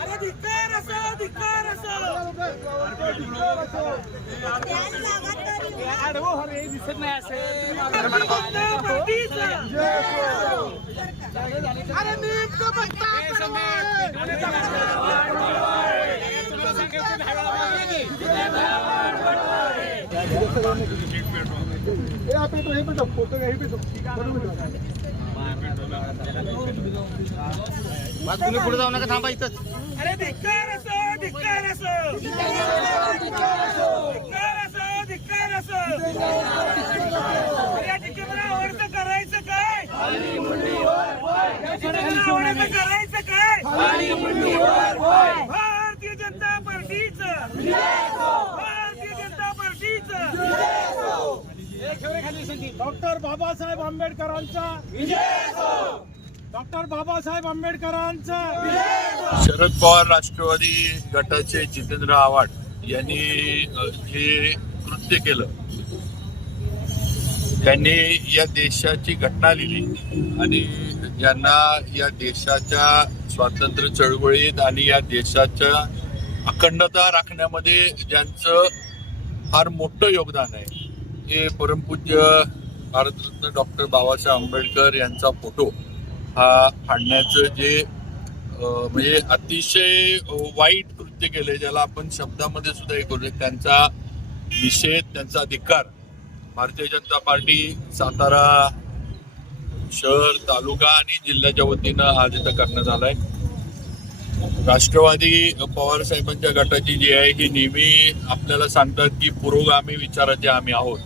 अरे धिक्कार असं धिक्कार असं. तुम्ही पुढे जाऊ नका थांबा इथंच. अरे धिक्कार असो धिक्कार असो धिक्कार असो धिक्कार असो या जितेंद्र आवडतं करायचं काय या जितेंद्र आवडतं करायचं काय? भारतीय जनता पार्टीचं. भारतीय जनता पार्टीचं. डॉक्टर बाबासाहेब आंबेडकरांचा. डॉक्टर बाबासाहेब आंबेडकरांचा. शरद पवार राष्ट्रवादी गटाचे जितेंद्र आव्हाड यांनी हे कृत्य केलं. त्यांनी या देशाची घटना लिहिली आणि यांना या देशाच्या स्वातंत्र्य चळवळीत आणि या देशाच्या अखंडता राखण्यामध्ये ज्यांचं फार मोठं योगदान आहे हे परमपूज्य भारतरत्न डॉक्टर बाबासाहेब आंबेडकर यांचा फोटो हा फाडण्याचं जे म्हणजे अतिशय वाईट कृत्य केले ज्याला आपण शब्दामध्ये सुद्धा हे करू त्यांचा निषेध त्यांचा अधिकार भारतीय जनता पार्टी सातारा शहर तालुका आणि जिल्ह्याच्या वतीनं आज इथं करण्यात आलाय राष्ट्रवादी पवार साहेबांच्या गटाची जी आहे ही नेहमी आपल्याला सांगतात की पुरोगामी विचाराचे आम्ही आहोत.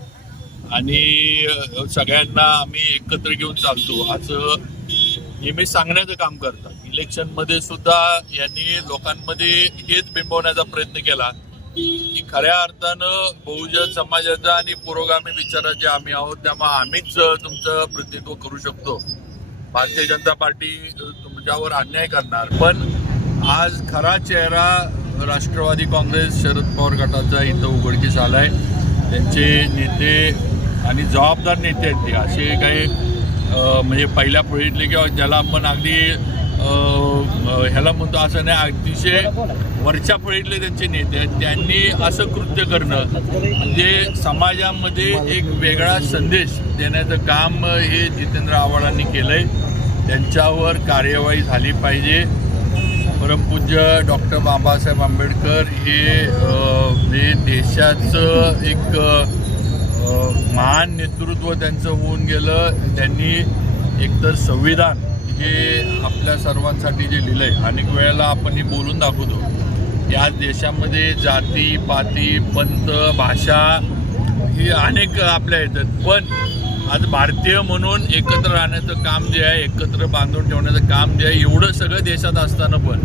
आणि सगळ्यांना आम्ही एकत्र घेऊन चालतो. असं नेहमी सांगण्याचं काम करतात. इलेक्शनमध्ये सुद्धा यांनी लोकांमध्ये हेच बिंबवण्याचा प्रयत्न केला. खऱ्या अर्थानं बहुजन समाजाचा आणि पुरोगामी विचाराचे आम्ही आहोत त्यामुळे आम्हीच तुमचं प्रतित्व करू शकतो. भारतीय जनता पार्टी तुमच्यावर अन्याय करणार. पण आज खरा चेहरा राष्ट्रवादी काँग्रेस शरद पवार गटाचा इथं उघडकीस आलाय. त्यांचे नेते आणि जबाबदार नेते आहेत ते. असे काही म्हणजे पहिल्या पिढीतले किंवा ज्याला आपण अगदी ह्याला म्हणतो असं नाही अतिशय वरच्या फळीतले त्यांचे नेते आहेत. त्यांनी असं कृत्य करणं म्हणजे समाजामध्ये एक वेगळा संदेश देण्याचं काम हे जितेंद्र आव्हाडांनी केलंय. त्यांच्यावर कार्यवाही झाली पाहिजे. परमपूज्य डॉक्टर बाबासाहेब आंबेडकर हे अ, देशाचं एक महान नेतृत्व त्यांचं होऊन गेलं. त्यांनी एकतर संविधान हे आपल्या सर्वांसाठी जे लिहिलंय अनेक वेळेला आपण हे बोलून दाखवतो. की आज देशामध्ये जाती पाती पंत भाषा ही अनेक आपल्या येतात. पण आज भारतीय म्हणून एकत्र राहण्याचं काम जे आहे एकत्र बांधून ठेवण्याचं काम जे आहे एवढं सगळं देशात असताना पण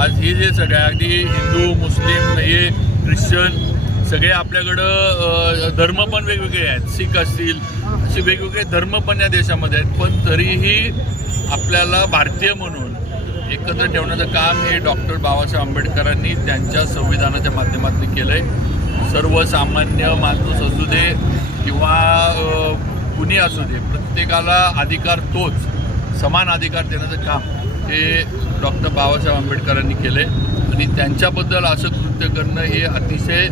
आज हे जे सगळ्या अगदी हिंदू मुस्लिम हे ख्रिश्चन सगळे आपल्याकडं धर्म पण वेगवेगळे आहेत. शीख असतील असे वेगवेगळे धर्म पण या देशामध्ये आहेत. पण तरीही आपल्याला भारतीय म्हणून एकत्र ठेवण्याचं काम हे डॉक्टर बाबासाहेब आंबेडकरांनी त्यांच्या संविधानाच्या माध्यमातून केलं आहे सर्वसामान्य माणूस असू दे किंवा कुणी असू दे प्रत्येकाला अधिकार तोच समान अधिकार देण्याचं काम हे डॉक्टर बाबासाहेब आंबेडकरांनी केलं आहे आणि त्यांच्याबद्दल असं कृत्य करणं हे अतिशय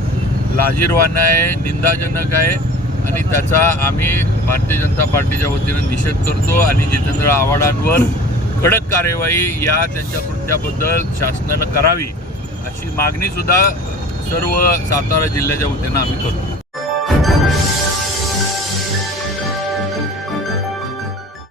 लाजीरवाणं आहे निंदाजनक आहे. आणि त्याचा आम्ही भारतीय जनता पार्टीच्या वतीनं निषेध करतो आणि जितेंद्र आव्हाडांवर कडक कार्यवाही या त्यांच्या कृत्याबद्दल शासनानं करावी अशी मागणीसुद्धा सर्व सातारा जिल्ह्याच्या वतीनं आम्ही करतो.